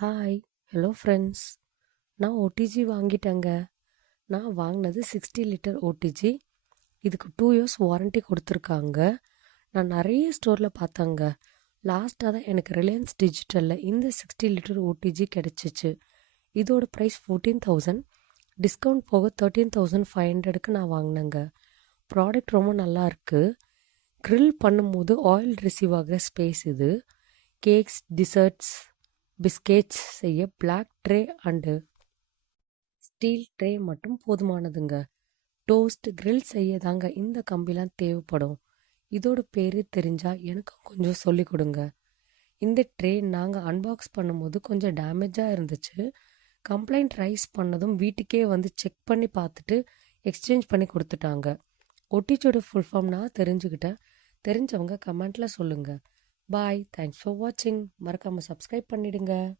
Hi hello friends. நான் OTG வாங்கிட்டேங்க. நான் வாங்கினது 60 லிட்டர் ஓடிஜி. இதுக்கு 2 இயர்ஸ் வாரண்டி கொடுத்துருக்காங்க. நான் நிறைய ஸ்டோரில் பார்த்தேங்க. லாஸ்ட்டாக தான் எனக்கு ரிலையன்ஸ் டிஜிட்டலில் இந்த 60 லிட்டர் ஓடிஜி கிடச்சிச்சு. இதோட ப்ரைஸ் 14,000. டிஸ்கவுண்ட் போக 13,500க்கு நான் வாங்கினேங்க. ப்ராடக்ட் ரொம்ப நல்லா இருக்குது. க்ரில் பண்ணும்போது ஆயில் ரிசீவ் ஆகிற ஸ்பேஸ் இது. கேக்ஸ், டிசர்ட்ஸ், பிஸ்கெட்ஸ் செய்ய black tray and steel tray மட்டும் போதுமானதுங்க. டோஸ்ட், கிரில் செய்ய தாங்க இந்த கம்பிலாம் தேவைப்படும். இதோட பேர் தெரிஞ்சால் எனக்கும் கொஞ்சம் சொல்லிக் கொடுங்க. இந்த ட்ரே நாங்கள் அன்பாக்ஸ் பண்ணும்போது கொஞ்சம் டேமேஜாக இருந்துச்சு. கம்ப்ளைண்ட் ரைஸ் பண்ணதும் வீட்டுக்கே வந்து செக் பண்ணி பார்த்துட்டு எக்ஸ்சேஞ்ச் பண்ணி கொடுத்துட்டாங்க. ஒட்டிச்சோட ஃபுல் ஃபார்ம் நான் தெரிஞ்சுக்கிட்டேன். தெரிஞ்சவங்க கமெண்ட்டில் சொல்லுங்கள். பாய். தேங்க்ஸ் ஃபார் வாட்சிங். மறக்காமல் சப்ஸ்கிரைப் பண்ணிடுங்க.